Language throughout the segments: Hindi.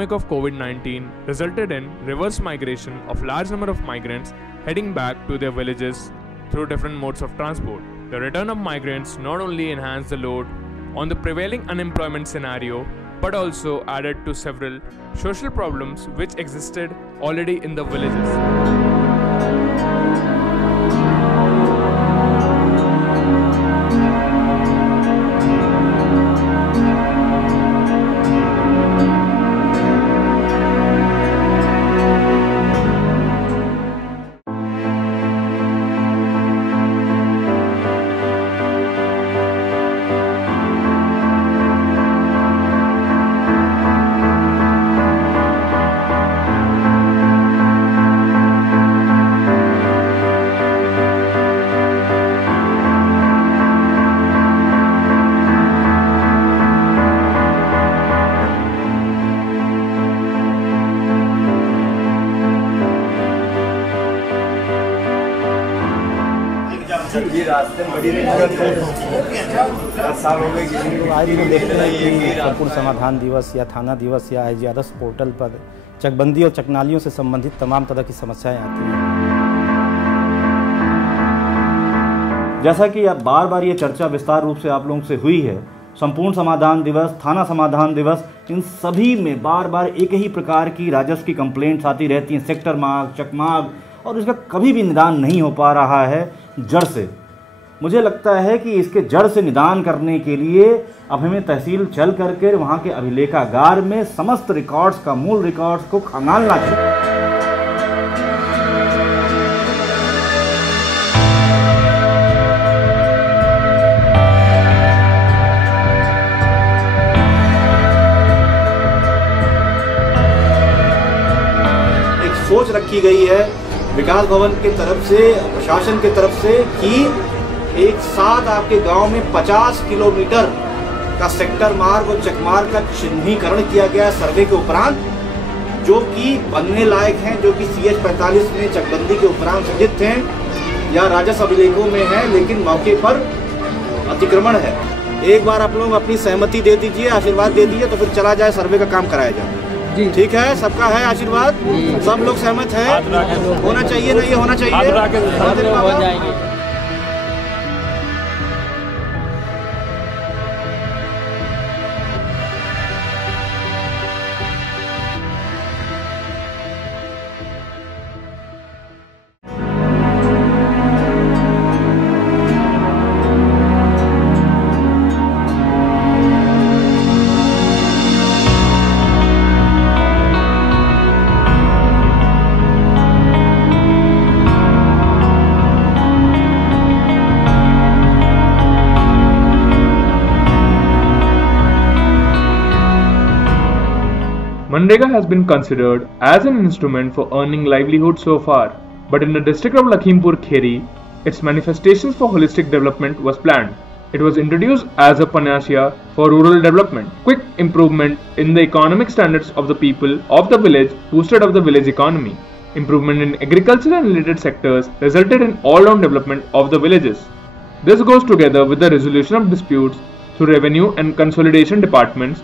pandemic of COVID-19 resulted in reverse migration of large number of migrants heading back to their villages through different modes of transport. The return of migrants not only enhanced the load on the prevailing unemployment scenario, but also added to several social problems which existed already in the villages. ये रास्ते में बड़ी संपूर्ण समाधान दिवस या थाना दिवस या IGRS पोर्टल पर चकबंदी और चकनालियों से संबंधित तमाम तरह की समस्याएं आती हैं। जैसा कि अब बार बार ये चर्चा विस्तार रूप से आप लोगों से हुई है, संपूर्ण समाधान दिवस, थाना समाधान दिवस, इन सभी में बार बार एक ही प्रकार की राजस्व की कंप्लेंट्स आती रहती हैं, सेक्टर मार्ग, चकमार्ग, और इसका कभी भी निदान नहीं हो पा रहा है जड़ से। मुझे लगता है कि इसके जड़ से निदान करने के लिए अब हमें तहसील चल करके वहाँ के अभिलेखागार में समस्त रिकॉर्ड्स का मूल रिकॉर्ड्स को खंगालना चाहिए। एक सोच रखी गई है विकास भवन के तरफ से, प्रशासन के तरफ से, कि एक साथ आपके गांव में 50 किलोमीटर का सेक्टर मार्ग और चकमार्ग का चिन्हीकरण किया गया है सर्वे के उपरांत, जो कि बनने लायक हैं, जो कि CH 45 में चकबंदी के उपरांत सृजित हैं या राजस्व अभिलेखों में है, लेकिन मौके पर अतिक्रमण है। एक बार आप लोग अपनी सहमति दे दीजिए, आशीर्वाद दे दीजिए, तो फिर चला जाए, सर्वे का काम कराया जाए। ठीक है, सबका है आशीर्वाद, सब लोग सहमत हैं, होना चाहिए ना, ये होना चाहिए। Manrega has been considered as an instrument for earning livelihood so far, but in the district of Lakhimpur Kheri, its manifestations for holistic development was planned. It was introduced as a panacea for rural development. Quick improvement in the economic standards of the people of the village boosted up the village economy. Improvement in agriculture and related sectors resulted in all-round development of the villages. This goes together with the resolution of disputes through revenue and consolidation departments,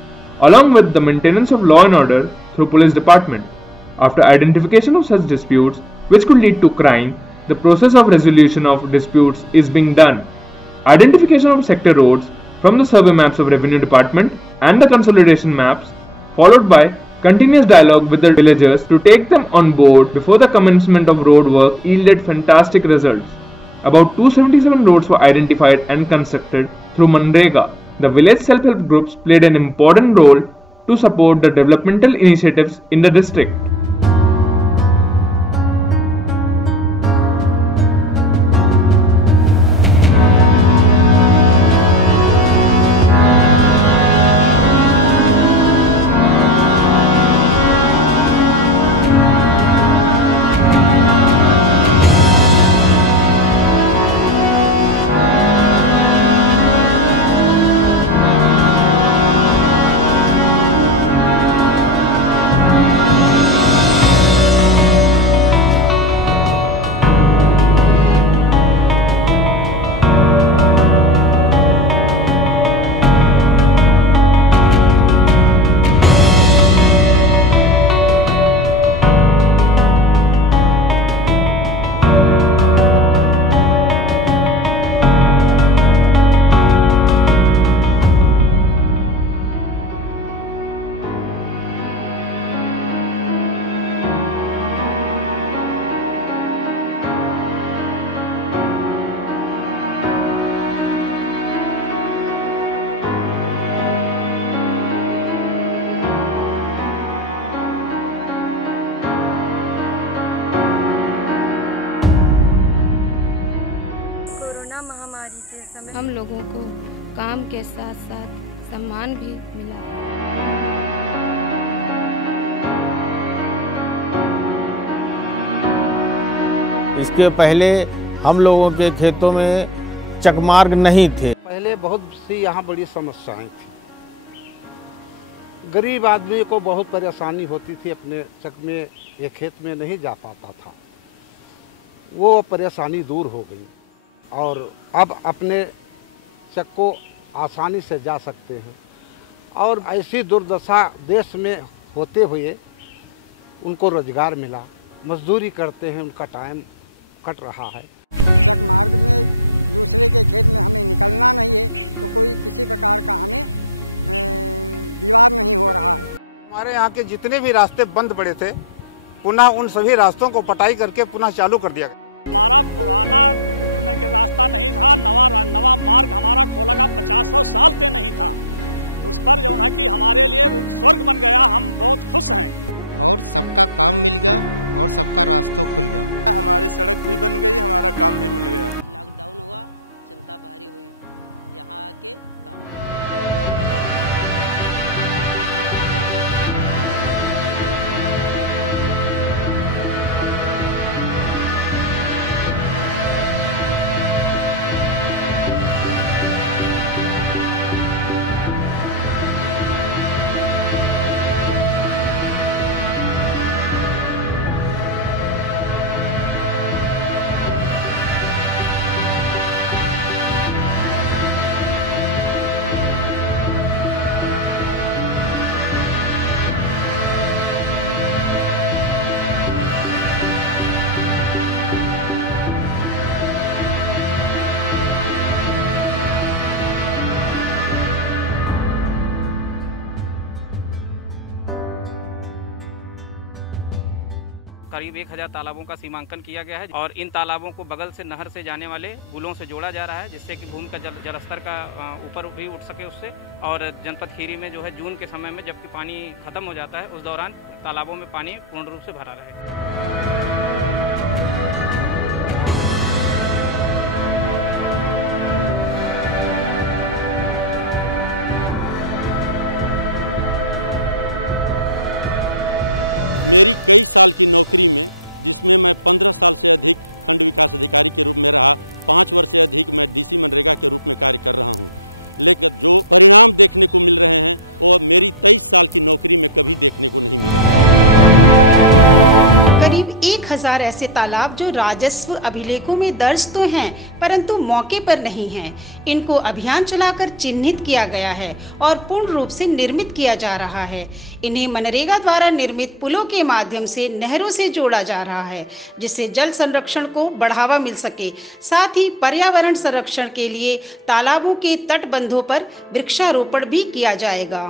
along with the maintenance of law and order through police department. After identification of such disputes which could lead to crime, the process of resolution of disputes is being done. Identification of sector roads from the survey maps of revenue department and the consolidation maps, followed by continuous dialogue with the villagers to take them on board before the commencement of road work, yielded fantastic results. About 277 roads were identified and constructed through Manrega. The village self-help groups played an important role to support the developmental initiatives in the district. हम लोगों को काम के साथ साथ सम्मान भी मिला। इसके पहले हम लोगों के खेतों में चकमार्ग नहीं थे। पहले बहुत सी यहाँ बड़ी समस्याएं थी। गरीब आदमी को बहुत परेशानी होती थी, अपने चक में या खेत में नहीं जा पाता था। वो परेशानी दूर हो गई और अब अपने चक को आसानी से जा सकते हैं। और ऐसी दुर्दशा देश में होते हुए उनको रोजगार मिला, मजदूरी करते हैं, उनका टाइम कट रहा है। हमारे यहाँ के जितने भी रास्ते बंद पड़े थे, पुनः उन सभी रास्तों को पटाई करके पुनः चालू कर दिया गया। करीब 1000 तालाबों का सीमांकन किया गया है और इन तालाबों को बगल से नहर से जाने वाले पुलों से जोड़ा जा रहा है, जिससे कि भूमि का जलस्तर का ऊपर भी उठ सके उससे। और जनपद खीरी में जो है जून के समय में जबकि पानी खत्म हो जाता है, उस दौरान तालाबों में पानी पूर्ण रूप से भरा रहे। करीब 1000 ऐसे तालाब जो राजस्व अभिलेखों में दर्ज तो हैं, परंतु मौके पर नहीं हैं। इनको अभियान चलाकर चिन्हित किया गया है और पूर्ण रूप से निर्मित किया जा रहा है। इन्हें मनरेगा द्वारा निर्मित पुलों के माध्यम से नहरों से जोड़ा जा रहा है, जिससे जल संरक्षण को बढ़ावा मिल सके। साथ ही पर्यावरण संरक्षण के लिए तालाबों के तटबंधों पर वृक्षारोपण भी किया जाएगा।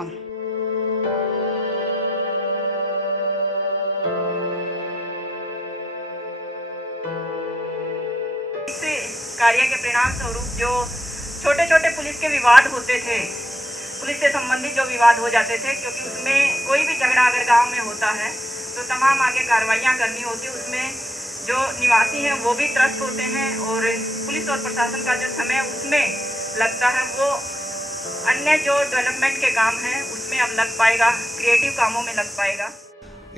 कार्य के परिणाम स्वरूप जो छोटे छोटे पुलिस के विवाद होते थे, पुलिस से संबंधित जो विवाद हो जाते थे, क्योंकि उसमें कोई भी झगड़ा अगर गांव में होता है तो तमाम आगे कार्रवाइयां करनी होती है। उसमें जो निवासी हैं वो भी त्रस्त होते हैं और पुलिस और प्रशासन का जो समय उसमें लगता है वो अन्य जो डेवलपमेंट के काम हैं उसमें अब लग पाएगा, क्रिएटिव कामों में लग पाएगा।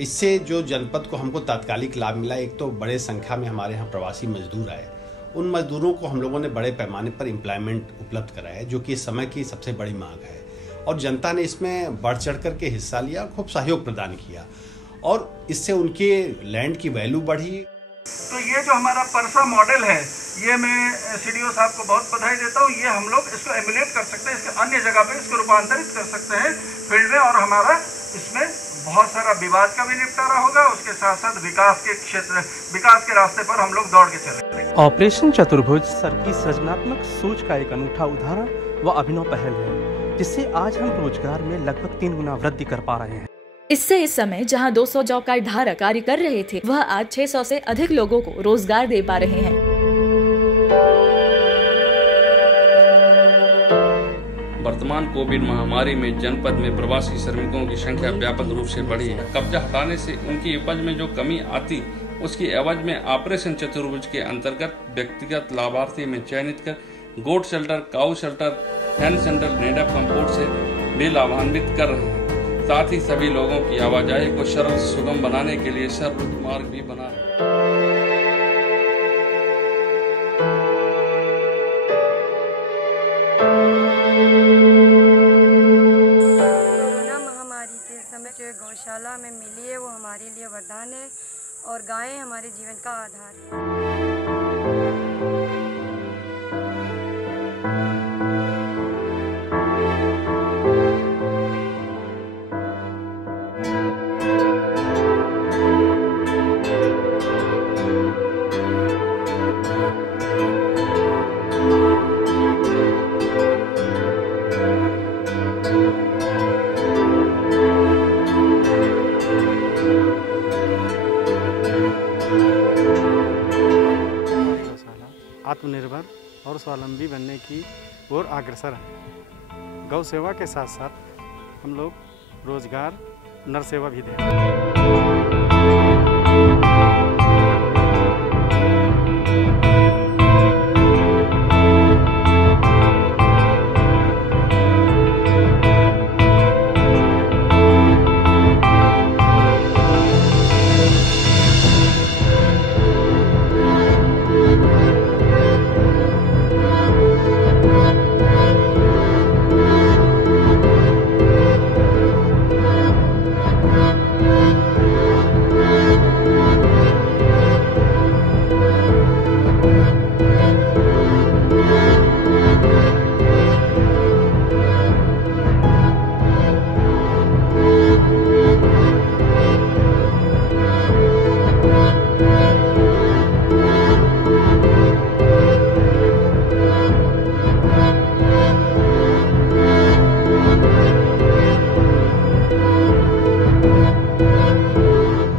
इससे जो जनपद को हमको तात्कालिक लाभ मिला, एक तो बड़े संख्या में हमारे यहाँ प्रवासी मजदूर आए। उन मजदूरों को हम लोगों ने बड़े पैमाने पर एम्प्लॉयमेंट उपलब्ध कराया है, जो कि इस समय की सबसे बड़ी मांग है। और जनता ने इसमें बढ़ चढ़ कर के हिस्सा लिया, खूब सहयोग प्रदान किया और इससे उनके लैंड की वैल्यू बढ़ी। तो ये जो हमारा परसा मॉडल है, ये मैं सीडीओ साहब को बहुत बधाई देता हूँ। ये हम लोग इसको एमुलेट कर सकते हैं, इसके अन्य जगह पे इसको रूपांतरित कर सकते हैं फील्ड में, और हमारा इसमें बहुत सारा विवाद का भी निपटारा होगा। उसके साथ साथ विकास के क्षेत्र, विकास के रास्ते पर हम लोग दौड़ के चलेंगे। ऑपरेशन चतुर्भुज सर की सृजनात्मक सोच का एक अनूठा उदाहरण व अभिनव पहल है, जिससे आज हम रोजगार में लगभग 3 गुना वृद्धि कर पा रहे हैं। इससे इस समय जहां 200 जॉब कार्ड धारक कार्य कर रहे थे, वह आज 600 से अधिक लोगों को रोजगार दे पा रहे हैं। वर्तमान कोविड महामारी में जनपद में प्रवासी श्रमिकों की संख्या व्यापक रूप से बढ़ी है। कब्जा हटाने से उनकी उपज में जो कमी आती, उसकी एवज में ऑपरेशन चतुर्भुज के अंतर्गत व्यक्तिगत लाभार्थी में चयनित कर गोट शेल्टर, काऊ शेल्टर, हैंड सेंटर नेडअप कंपोर्ट से भी लाभान्वित कर रहे हैं। साथ ही सभी लोगों की आवाजाही को सरल सुगम बनाने के लिए सर्वृत मार्ग भी बना है। कोरोना महामारी के समय जो गौशाला में मिली है वो हमारे लिए वरदान है और गायें हमारे जीवन का आधार है। आत्मनिर्भर और स्वावलंबी बनने की ओर अग्रसर हैं। गौ सेवा के साथ साथ हम लोग रोजगार, नर सेवा भी दे रहे हैं।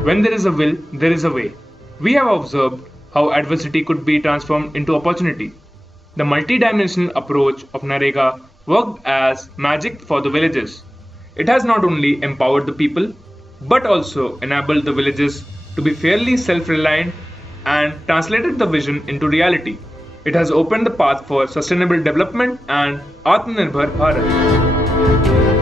When there is a will, there is a way. We have observed how adversity could be transformed into opportunity. The multi-dimensional approach of NREGA worked as magic for the villages. It has not only empowered the people, but also enabled the villages to be fairly self-reliant and translated the vision into reality. It has opened the path for sustainable development and Atmanirbhar Bharat.